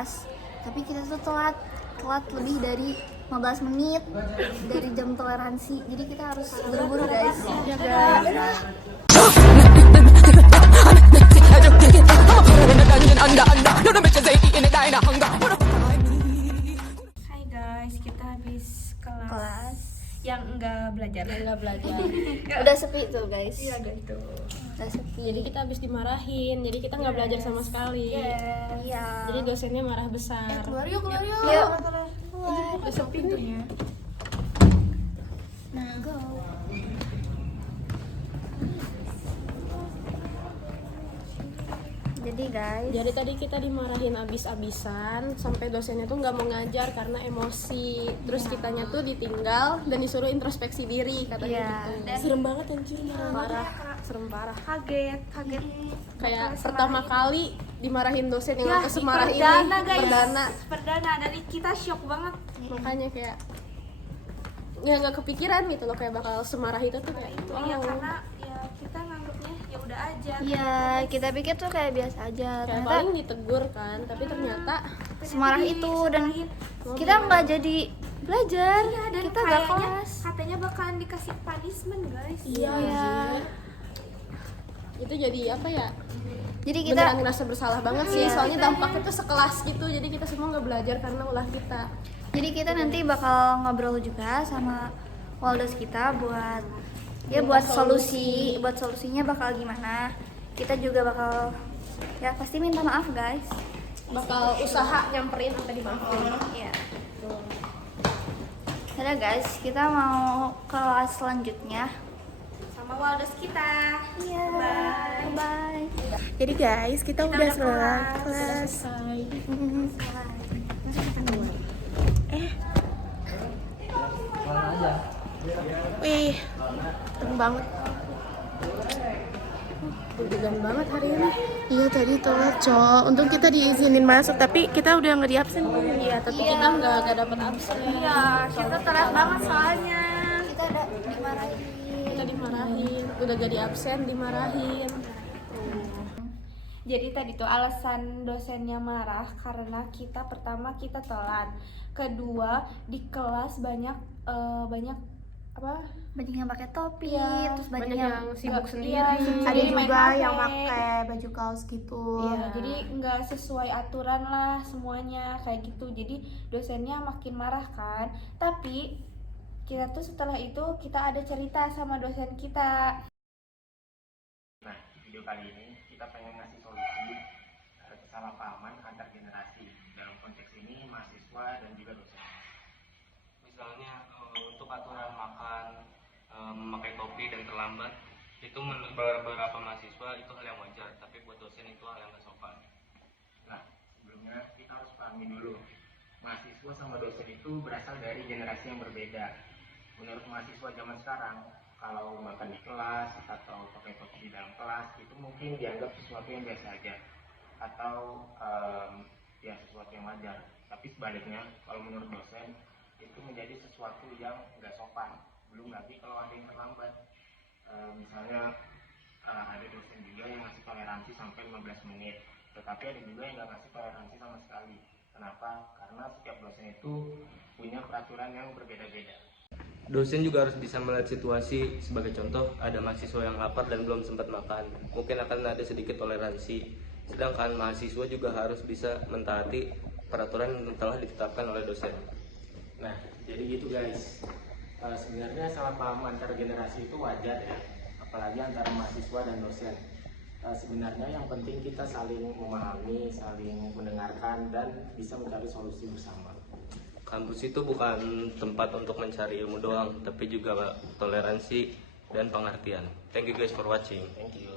kelas, tapi kita tuh telat lebih dari 15 menit dari jam toleransi. Jadi kita harus buru-buru guys. Ya guys. Hai guys, kita habis kelas yang enggak belajar. Udah sepi tuh guys. Iya gitu. Udah sepi. Jadi kita habis dimarahin, jadi kita nggak belajar sama sekali. Iya. Jadi dosennya marah besar. Keluar yuk. Yuk. Tutup pintunya. Nah, go. Jadi Tadi kita dimarahin abis-abisan sampai dosennya tuh nggak mau ngajar karena emosi. Terus kitanya tuh ditinggal dan disuruh introspeksi diri katanya gitu. Serem banget anjir, serem parah. Kaget. Kayak pertama kali dimarahin dosen yang nggak semarah ini. Perdana guys. Perdana. Perdana dari kita shock banget. Makanya kayak nggak kepikiran gitu loh kayak bakal semarah itu tuh kayak itu. Iya karena ya kita nganggapnya ya udah aja. Iya, kita pikir tuh kayak biasa aja. Kayak Ternyata paling ditegur kan, tapi ternyata semarah itu dan kita nggak jadi belajar. Iya, dan Kita nggak kayaknya kelas. katanya bakalan dikasih punishment guys. iya. Itu jadi apa ya? Jadi kita Beneran ngerasa bersalah banget sih, Iya. soalnya dampaknya tuh sekelas gitu. Jadi kita semua nggak belajar karena ulah kita. nanti bakal ngobrol juga sama Waldos kita buat buat solusinya bakal gimana. Kita juga bakal ya pasti minta maaf guys. Bakal usaha nyamperin sampai dimaafin. Iya. Udah guys, kita mau kelas selanjutnya. Sama Waldos kita. Iya. Bye. Jadi guys, kita udah kelas. Wih, keren banget. Deg-degan banget hari ini. Iya tadi telat cok. Untung kita diizinin masuk, tapi kita udah nggak di absen. Iya, tapi kita nggak dapat absen. Iya, kita telat banget soalnya. Kita udah dimarahin. Kita dimarahin, udah gak di absen dimarahin. Jadi tadi tuh alasan dosennya marah karena kita pertama kita telat, kedua di kelas banyak Banyak yang pakai topi, Iya, terus banyak Banyak yang yang sibuk sendiri. Ada Jadi main juga HP. yang pakai baju kaos gitu. Iya, jadi nggak sesuai aturan lah semuanya kayak gitu. Jadi dosennya makin marah kan. Tapi kita tuh setelah itu kita ada cerita sama dosen kita. Nah, di video kali ini kita pengen ngasih solusi kesalahpahaman antar generasi. Dalam konteks ini mahasiswa dan juga dosen. Misalnya untuk aturan makan, memakai topi dan terlambat, itu menurut beberapa mahasiswa itu hal yang wajar, tapi buat dosen itu hal yang gak sopan. Nah, sebelumnya kita harus pahami dulu, mahasiswa sama dosen itu berasal dari generasi yang berbeda. Menurut mahasiswa zaman sekarang, kalau makan di kelas atau pakai topi di dalam kelas itu mungkin dianggap sesuatu yang biasa aja atau ya sesuatu yang wajar. Tapi sebaliknya, kalau menurut dosen itu menjadi sesuatu yang nggak sopan. Belum lagi kalau ada yang terlambat. Misalnya ada dosen juga yang ngasih toleransi sampai 15 menit, tetapi ada juga yang nggak ngasih toleransi sama sekali. Kenapa? Karena setiap dosen itu punya peraturan yang berbeda-beda. Dosen juga harus bisa melihat situasi. Sebagai contoh, ada mahasiswa yang lapar dan belum sempat makan, mungkin akan ada sedikit toleransi. Sedangkan mahasiswa juga harus bisa mentaati peraturan yang telah ditetapkan oleh dosen. Nah, jadi gitu guys. Sebenarnya salah paham antar generasi itu wajar ya, apalagi antara mahasiswa dan dosen. Sebenarnya yang penting kita saling memahami, saling mendengarkan, dan bisa mencari solusi bersama. Kampus itu bukan tempat untuk mencari ilmu doang, tapi juga toleransi dan pengertian. Thank you guys for watching. Thank you.